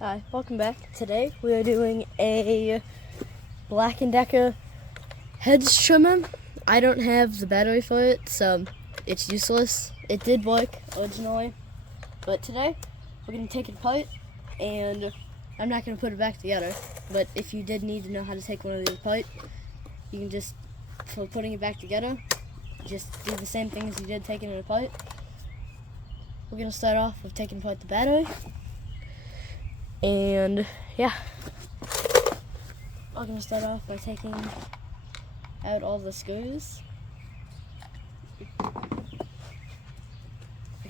Hi, welcome back. Today we are doing a Black & Decker hedge trimmer. I don't have the battery for it, so it's useless. It did work originally, but today we're going to take it apart, and I'm not going to put it back together, but if you did need to know how to take one of these apart, you can just, for putting it back together, just do the same thing as you did taking it apart. We're going to start off with taking apart the battery. And yeah, I'm gonna start off by taking out all the screws.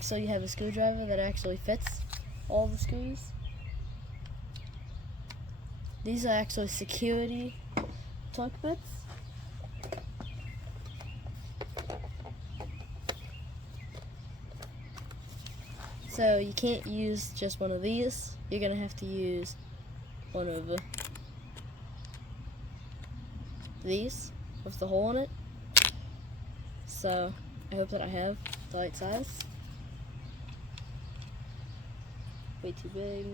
So you have a screwdriver that actually fits all the screws. These are actually security torque bits. So you can't use just one of these. You're gonna have to use one of these with the hole in it. So I hope that I have the right size. Way too big.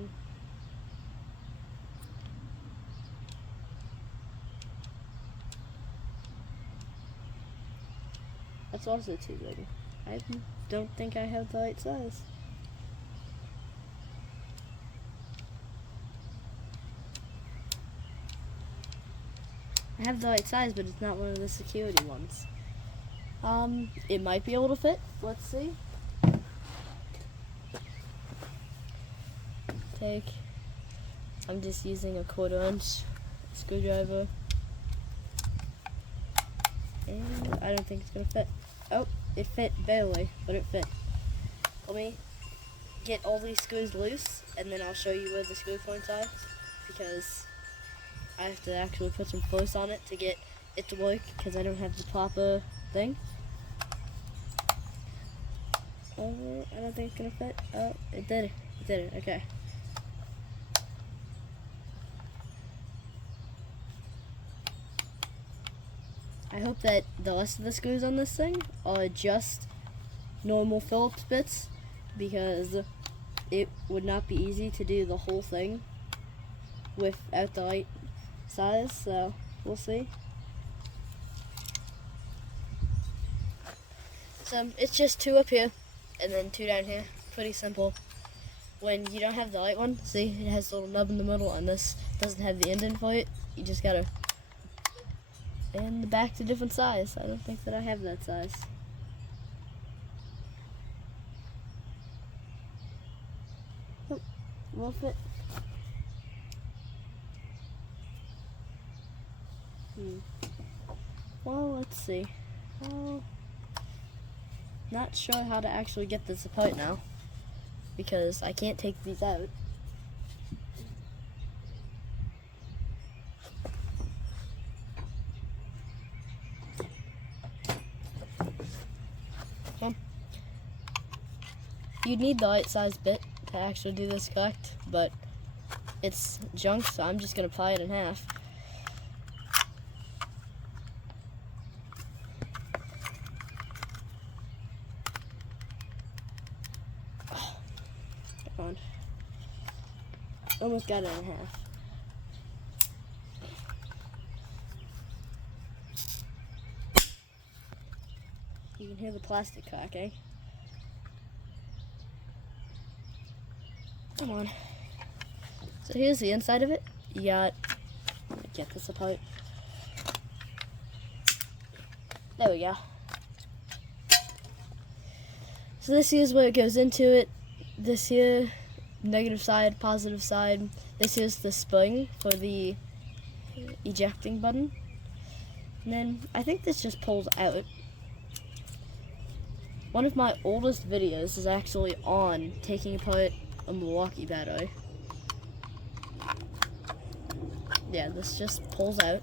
That's also too big. I don't think I have the right size. I have the right size, but it's not one of the security ones. It might be able to fit. Let's see. I'm just using a 1/4" screwdriver. And I don't think it's gonna fit. Oh, it fit barely, but it fit. Let me get all these screws loose, and then I'll show you where the screw points are, because I have to actually put some force on it to get it to work, because I don't have the proper thing. Oh, I don't think it's gonna fit. Oh, it did. It did it. Okay. I hope that the rest of the screws on this thing are just normal Phillips bits, because it would not be easy to do the whole thing without the right size, so we'll see. So it's just 2 up here and then 2 down here. Pretty simple. When you don't have the right one, see, it has a little nub in the middle, and this doesn't have the indent for it. You just gotta, and the back's a different size. I don't think that I have that size. Oh, will fit. Well, let's see. Not sure how to actually get this apart now, because I can't take these out. You'd need the right size bit to actually do this correct, but it's junk, so I'm just gonna ply it in half. Come on. Almost got it in half. You can hear the plastic cracking. Come on. So here's the inside of it. You got, let me get this apart. There we go. So this here's where it goes into it. This here, negative side, positive side. This here's the spring for the ejecting button. And then I think this just pulls out. One of my oldest videos is actually on taking apart a Milwaukee battery. Yeah, this just pulls out.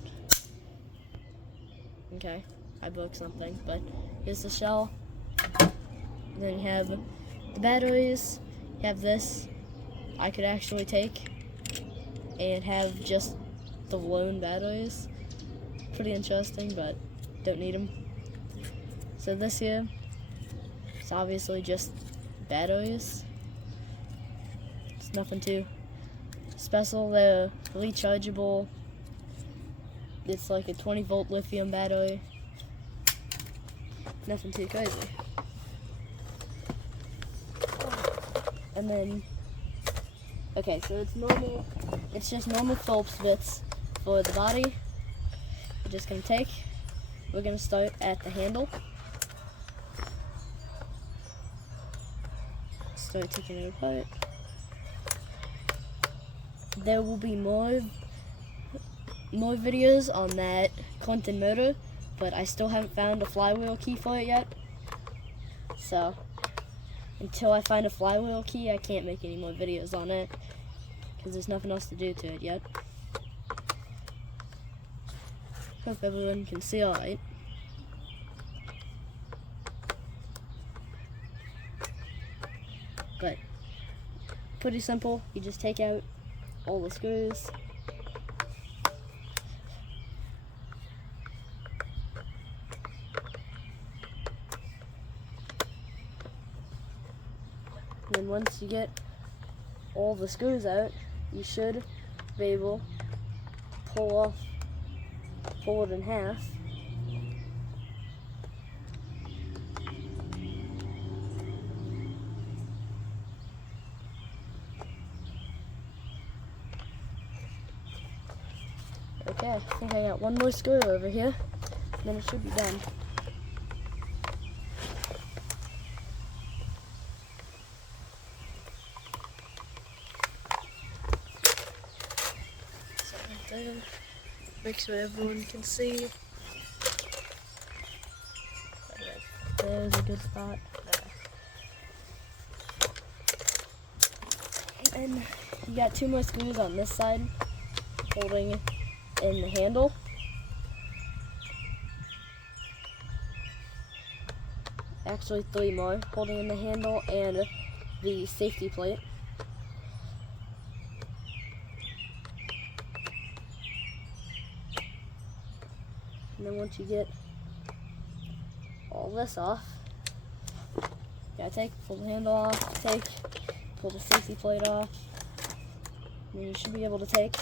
Okay, I broke something, but here's the shell. And then you have the batteries. You have this. I could actually take and have just the lone batteries. Pretty interesting, but don't need them. So this here, it's obviously just batteries. It's nothing too special. They're rechargeable. It's like a 20-volt lithium battery. Nothing too crazy. And then, okay, so it's normal. It's just normal Phillips bits for the body. We're just gonna take. We're gonna start at the handle. Start taking it apart. There will be more videos on that Clinton motor, but I still haven't found a flywheel key for it yet. So until I find a flywheel key, I can't make any more videos on it because there's nothing else to do to it yet. Hope everyone can see alright. But pretty simple. You just take out all the screws. And then once you get all the screws out, you should be able to pull it in half. Okay, I think I got one more screw over here, and then it should be done. So right there, make sure everyone can see. There's a good spot. And then you got two more screws on this side, holding in the handle. Actually, three more holding in the handle and the safety plate. And then once you get all this off, you gotta pull the handle off, pull the safety plate off, and then you should be able to take.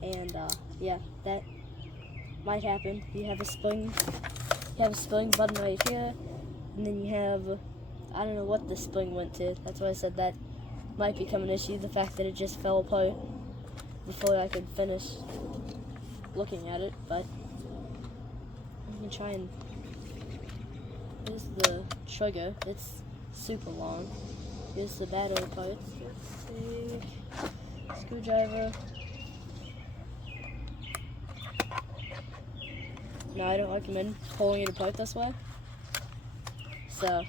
And yeah, that might happen. You have a spring button right here, and then you have, I don't know what the spring went to. That's why I said that might become an issue, the fact that it just fell apart before I could finish looking at it. But I'm gonna try and, here's the trigger. It's super long. Here's the battery parts. Let's see, screwdriver. No, I don't recommend pulling it apart this way. So,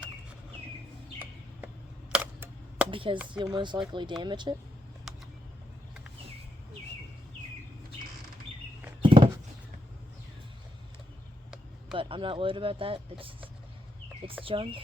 because you'll most likely damage it. But I'm not worried about that. It's junk.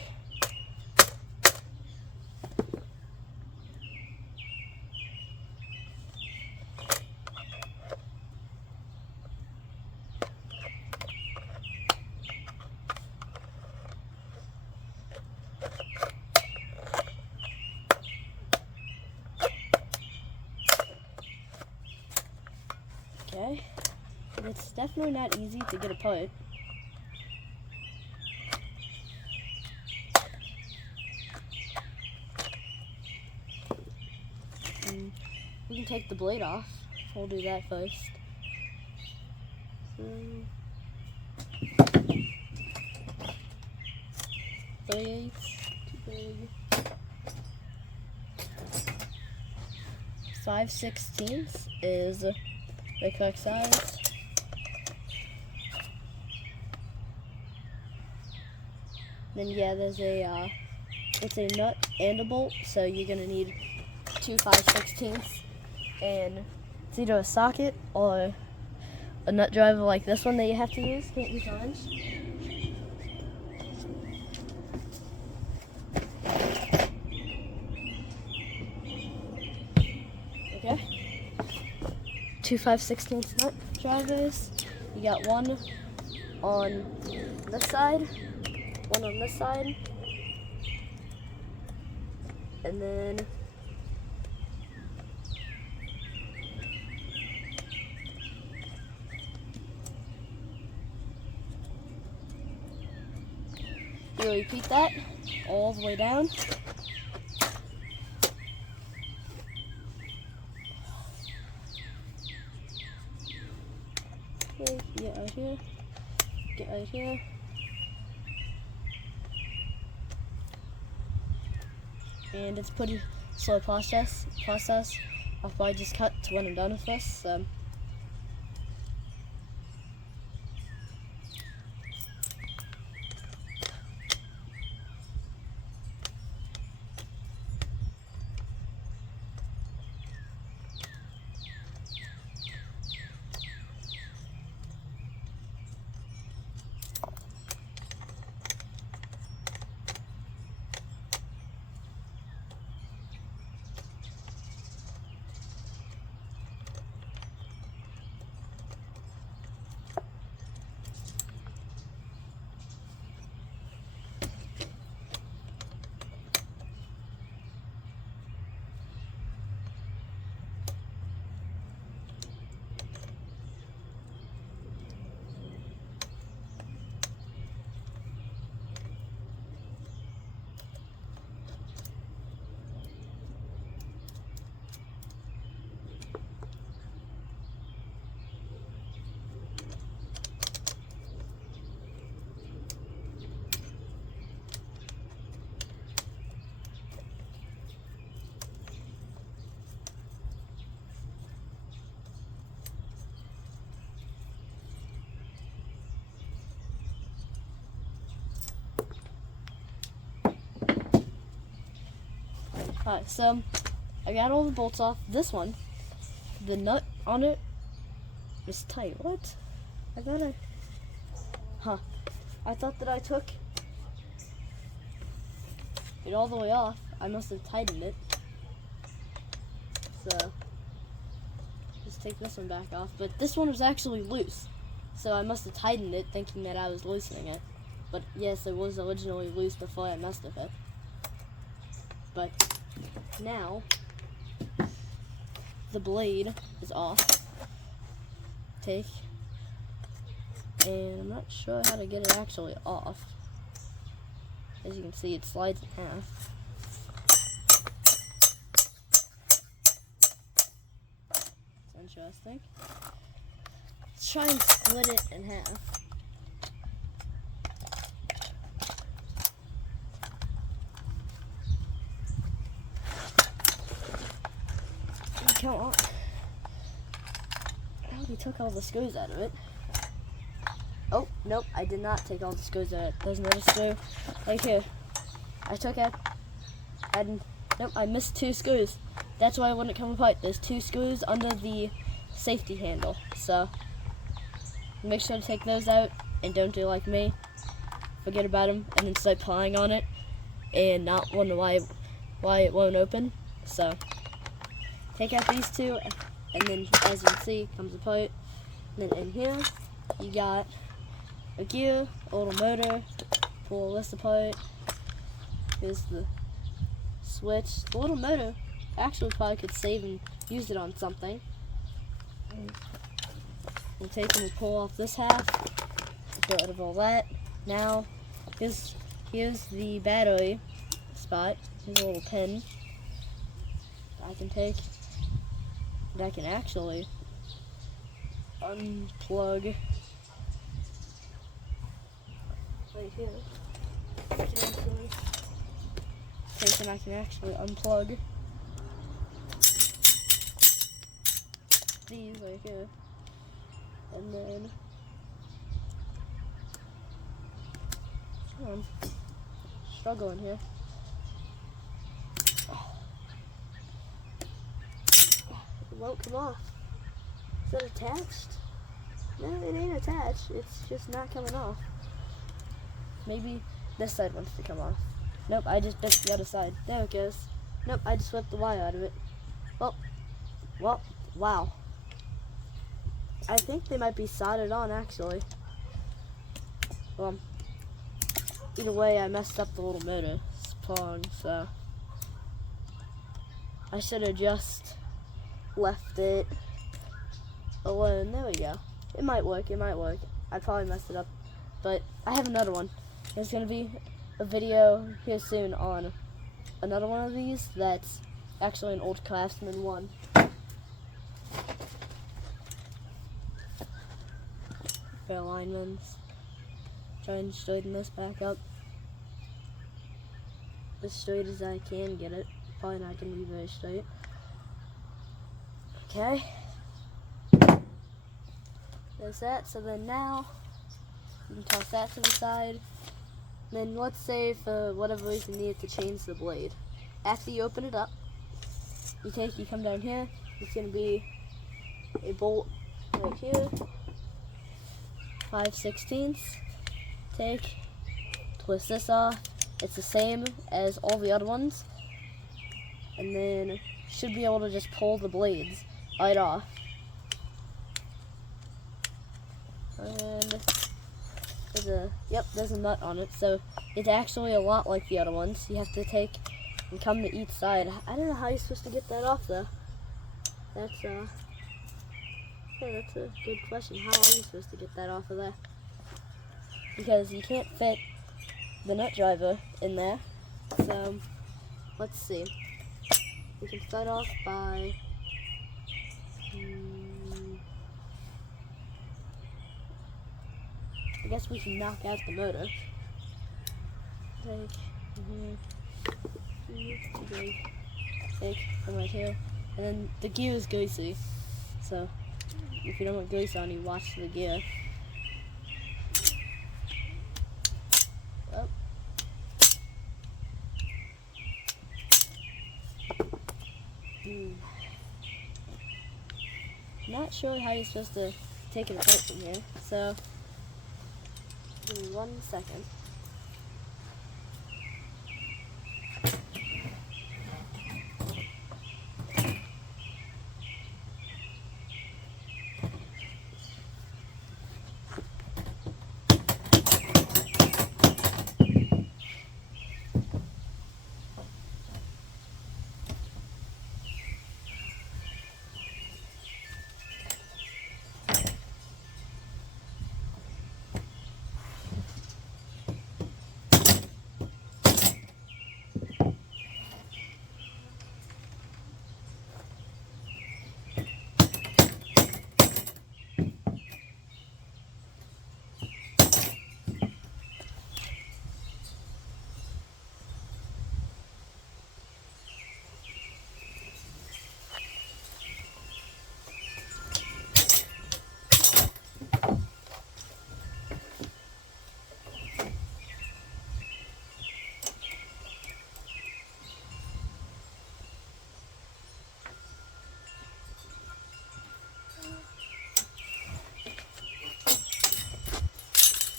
Okay, but it's definitely not easy to get apart. And we can take the blade off. We'll do that first. 3/8, too big. 5/16 is the correct size. Then yeah, there's it's a nut and a bolt, so you're gonna need 2 5/16, and it's either a socket or a nut driver like this one that you have to use. Can't use a wrench. Okay. 2 5/16 nut drivers. You got one on this side, one on this side, and then to repeat that all the way down. Okay, get out here. Get out here. And it's pretty slow process. I'll probably just cut to when I'm done with this. Alright, so I got all the bolts off. This one, the nut on it is tight. What? I thought that I took it all the way off. I must have tightened it. So, just take this one back off. But this one was actually loose. So I must have tightened it thinking that I was loosening it. But yes, it was originally loose before I messed with it. But now the blade is off. And I'm not sure how to get it actually off. As you can see, it slides in half. It's interesting. Let's try and split it in half. Come on. I already took all the screws out of it. Oh, nope, I did not take all the screws out. There's another screw right here. I took out, nope, I missed 2 screws. That's why it wouldn't come apart. There's 2 screws under the safety handle. So, make sure to take those out and don't do like me. Forget about them and then start prying on it and not wonder why it won't open. So, take out these 2 and then as you can see, comes apart. And then in here, you got a gear, a little motor, pull this apart. Here's the switch. The little motor, actually probably could save and use it on something. We'll take and pull off this half, get rid of all that. Now, here's the battery spot. Here's a little pin I can take, and I can actually unplug right here. I can actually unplug these right here, and then I'm struggling here. It won't come off. Is that attached? No, it ain't attached. It's just not coming off. Maybe this side wants to come off. Nope, I just bit the other side. There it goes. Nope, I just whipped the wire out of it. Well, wow. I think they might be soldered on, actually. Well, either way, I messed up the little motor sprung, so I should have just left it alone. There we go. It might work, I probably messed it up, but I have another one. It's gonna be a video here soon on another one of these that's actually an old Craftsman one. For alignments. Try and straighten this back up as straight as I can get it. Probably not going to be very straight. Okay. There's that. So then now you can toss that to the side. Then let's say for whatever reason you need to change the blade. After you open it up, you come down here. It's going to be a bolt right here. 5/16. Twist this off. It's the same as all the other ones. And then should be able to just pull the blades right off. And there's a nut on it, so it's actually a lot like the other ones. You have to take and come to each side. I don't know how you're supposed to get that off though. That's a good question. How are you supposed to get that off of there? Because you can't fit the nut driver in there. So let's see. We can start off by I guess we can knock out the motor. Take from right here. And then the gear is greasy. So if you don't want grease on, you wash the gear. Oh. Not sure how you're supposed to take it apart from here, so give me 1 second.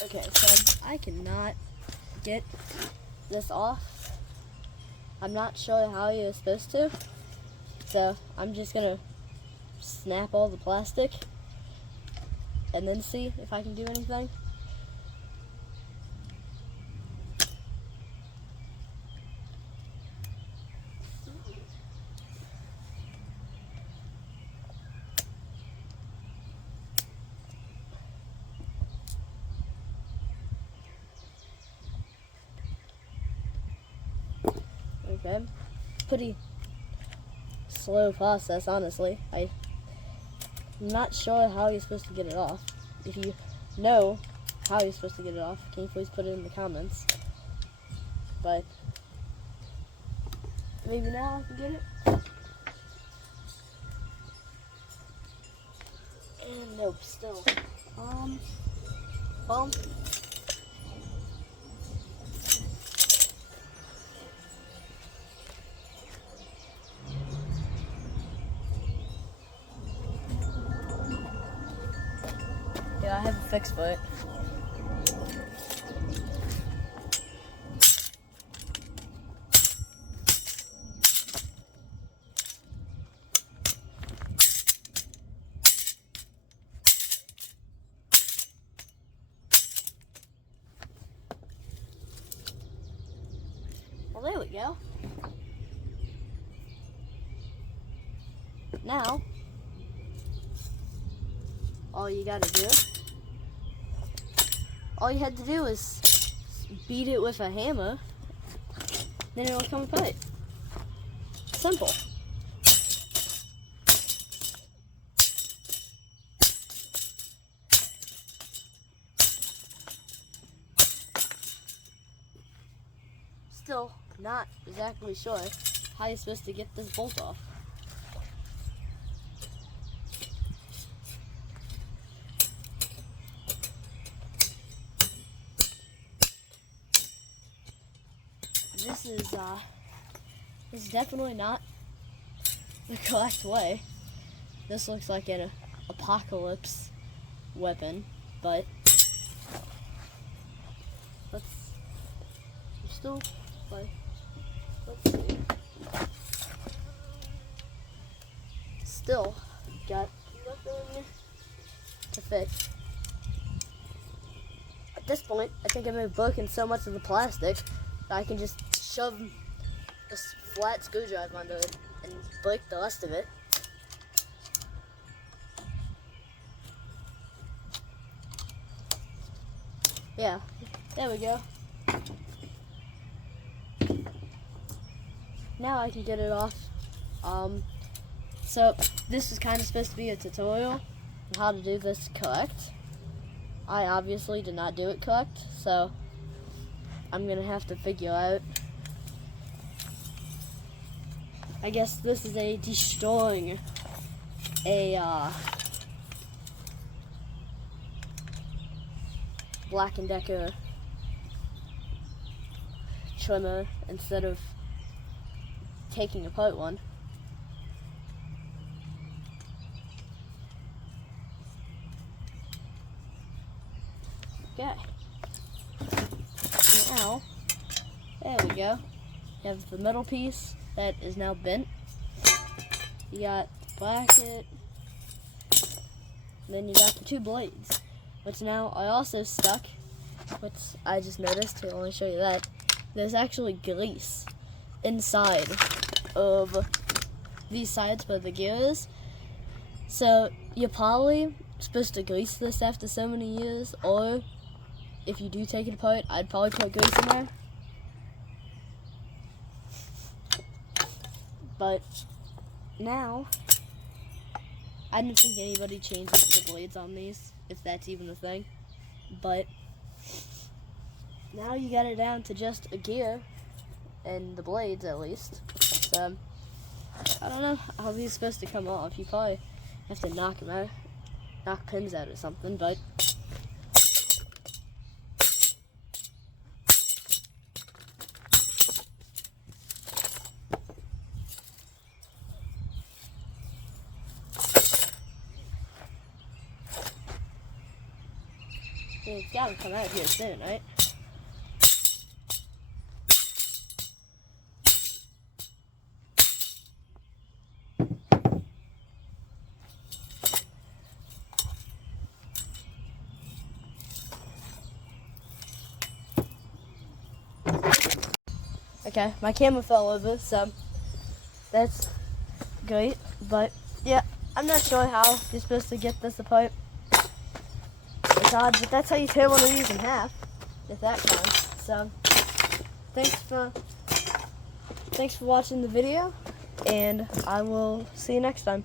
Okay, so I cannot get this off. I'm not sure how you're supposed to. So I'm just gonna snap all the plastic and then see if I can do anything. Okay, pretty slow process, honestly. I'm not sure how you're supposed to get it off. If you know how you're supposed to get it off, can you please put it in the comments? But maybe now I can get it. And nope, still. Well. Yeah, I have a fix for it. Well, there we go. Now, all you had to do is beat it with a hammer, then it'll come apart. Simple. Still not exactly sure how you're supposed to get this bolt off. This is definitely not the correct way. This looks like an apocalypse weapon, but let's see. Still got nothing to fit. At this point, I think I've broken so much of the plastic that I can just shove a flat screwdriver under it and break the rest of it. Yeah, there we go. Now I can get it off. So this is kind of supposed to be a tutorial on how to do this correct. I obviously did not do it correct, so I'm gonna have to figure out. I guess this is a destroying a Black & Decker trimmer instead of taking apart one. Okay. Now, there we go. You have the middle piece that is now bent. You got the bracket. Then you got the two blades, which now are also stuck, which I just noticed. I'll only show you that. There's actually grease inside of these sides where the gear is. So you're probably supposed to grease this after so many years, or if you do take it apart, I'd probably put grease in there. But now, I didn't think anybody changes the blades on these, if that's even a thing. But now you got it down to just a gear and the blades, at least. So I don't know how these are supposed to come off. You probably have to knock them out, knock pins out or something. But it's gotta come out here soon, right? Okay, my camera fell over, so that's great. But yeah, I'm not sure how you're supposed to get this apart. It's odd, but that's how you tear one of these in half, if that counts. So thanks for watching the video, and I will see you next time.